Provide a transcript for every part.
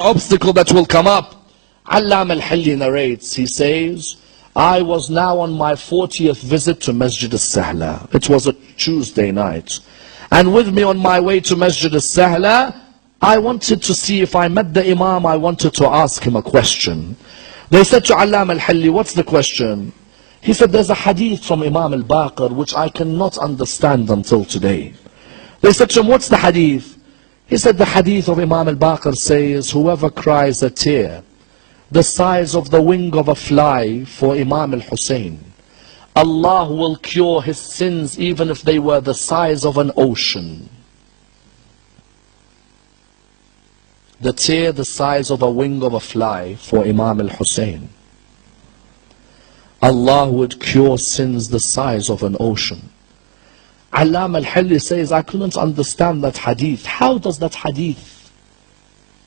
obstacle that will come up. Allam al-Hilli narrates, he says, I was now on my 40th visit to Masjid al-Sahla. It was a Tuesday night. And with me on my way to Masjid al-Sahla, I wanted to see if I met the Imam, I wanted to ask him a question. They said to Allam al-Hilli, what's the question? He said, there's a hadith from Imam al-Baqir which I cannot understand until today. They said to him, what's the hadith? He said, the hadith of Imam al-Baqir says, whoever cries a tear the size of the wing of a fly for Imam al-Hussein, Allah will cure his sins even if they were the size of an ocean. The tear the size of a wing of a fly for Imam al-Hussein, Allah would cure sins the size of an ocean. Allam al-Hilli says, I couldn't understand that hadith. How does that hadith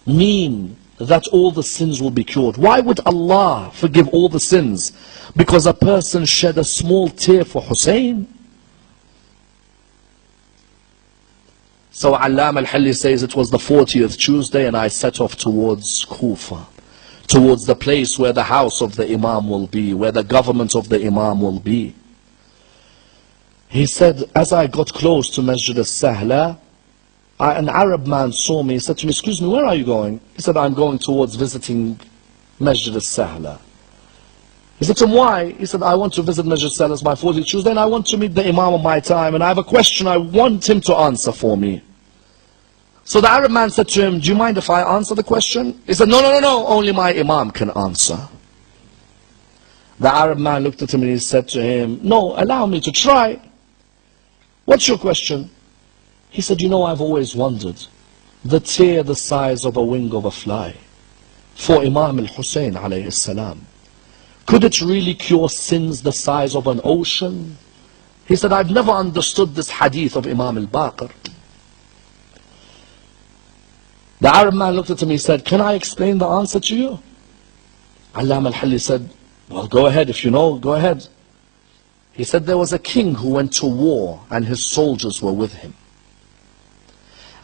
mean that all the sins will be cured? Why would Allah forgive all the sins because a person shed a small tear for Hussein? So Allam al-Hilli says, it was the 40th Tuesday and I set off towards Kufa, towards the place where the house of the Imam will be, where the government of the Imam will be. He said, as I got close to Masjid al-Sahla, an Arab man saw me. He said to me, excuse me, where are you going? He said, I'm going towards visiting Masjid al-Sahla. He said to him, why? He said, I want to visit Masjid al-Sahla. It's my 40th Tuesday and I want to meet the Imam of my time and I have a question I want him to answer for me. So the Arab man said to him, do you mind if I answer the question? He said, no, only my Imam can answer. The Arab man looked at him and he said to him, no, allow me to try. What's your question? He said, you know, I've always wondered, the tear the size of a wing of a fly for Imam al-Hussein alayhi salam, could it really cure sins the size of an ocean? He said, I've never understood this hadith of Imam al-Baqir. The Arab man looked at him, he said, can I explain the answer to you? Allam al-Hilli said, well, go ahead, if you know, go ahead. He said there was a king who went to war and his soldiers were with him.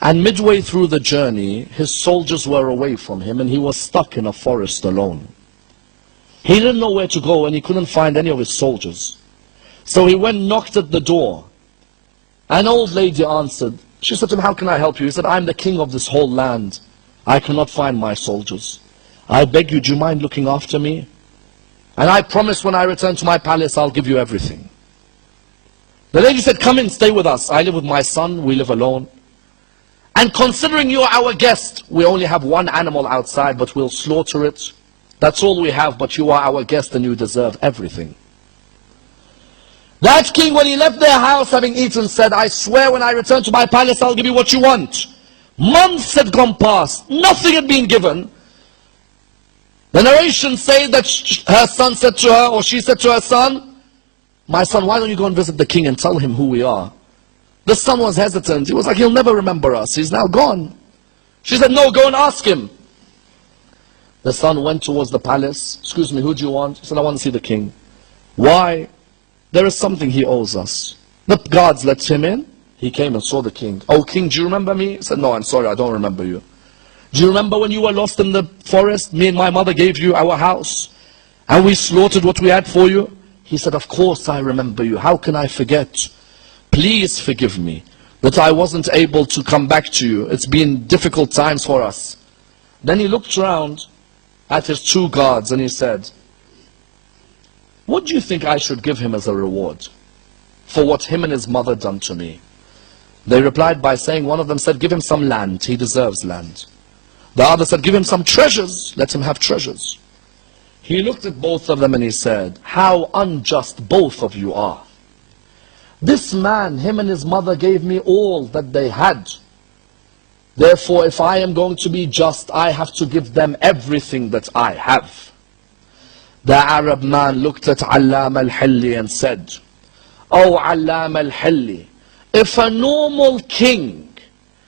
And midway through the journey, his soldiers were away from him and he was stuck in a forest alone. He didn't know where to go and he couldn't find any of his soldiers. So he went and knocked at the door. An old lady answered. She said to him, how can I help you? He said, I'm the king of this whole land. I cannot find my soldiers. I beg you, do you mind looking after me? And I promise when I return to my palace, I'll give you everything. The lady said, come in, stay with us. I live with my son, we live alone. And considering you're our guest, we only have one animal outside, but we'll slaughter it. That's all we have, but you are our guest and you deserve everything. That king, when he left their house having eaten, said, I swear when I return to my palace, I'll give you what you want. Months had gone past, nothing had been given. The narrations say that her son said to her, or she said to her son, my son, why don't you go and visit the king and tell him who we are? The son was hesitant. He was like, he'll never remember us. He's now gone. She said, no, go and ask him. The son went towards the palace. Excuse me, who do you want? He said, I want to see the king. Why? There is something he owes us. The guards let him in. He came and saw the king. Oh, king, do you remember me? He said, no, I'm sorry, I don't remember you. Do you remember when you were lost in the forest? Me and my mother gave you our house and we slaughtered what we had for you. He said, of course I remember you. How can I forget? Please forgive me that I wasn't able to come back to you. It's been difficult times for us. Then he looked around at his two guards and he said, what do you think I should give him as a reward for what him and his mother done to me? They replied by saying, one of them said, give him some land. He deserves land. The other said, give him some treasures, let him have treasures. He looked at both of them and he said, how unjust both of you are. This man, him and his mother gave me all that they had. Therefore, if I am going to be just, I have to give them everything that I have. The Arab man looked at Allam al-Hilli and said, oh Allam al-Hilli, if a normal king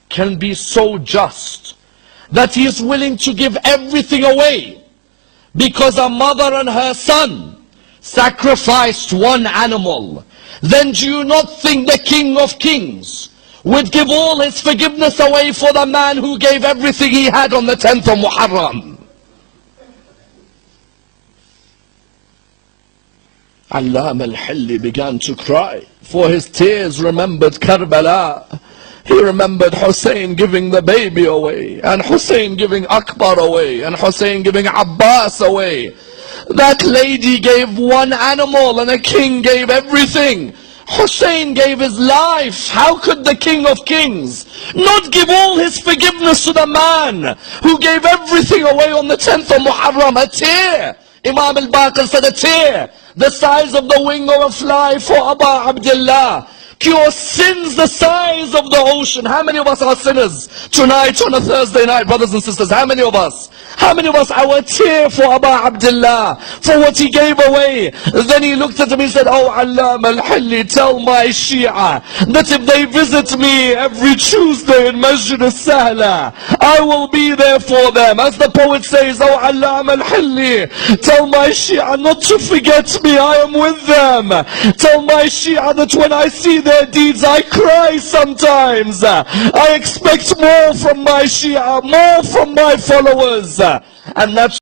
can be so just that he is willing to give everything away because a mother and her son sacrificed one animal, then do you not think the King of Kings would give all his forgiveness away for the man who gave everything he had on the 10th of Muharram. Allama al-Hilli began to cry, for his tears remembered Karbala. He remembered Hussein giving the baby away, and Hussein giving Akbar away, and Hussein giving Abbas away. That lady gave one animal and a king gave everything. Hussein gave his life. How could the King of Kings not give all his forgiveness to the man who gave everything away on the 10th of Muharram? A tear. Imam al-Baqir said a tear the size of the wing of a fly for Aba Abdullah cure sins the size of the ocean. How many of us are sinners tonight on a Thursday night, brothers and sisters? How many of us? How many of us, our tear for Aba Abdullah, for what he gave away? Then he looked at him and said, oh Allama al-Hilli, tell my Shia that if they visit me every Tuesday in Masjid al-Sahla, I will be there for them. As the poet says, oh Allama al-Hilli, tell my Shia not to forget me, I am with them. Tell my Shia that when I see their deeds, I cry sometimes. I expect more from my Shia, more from my followers. And that's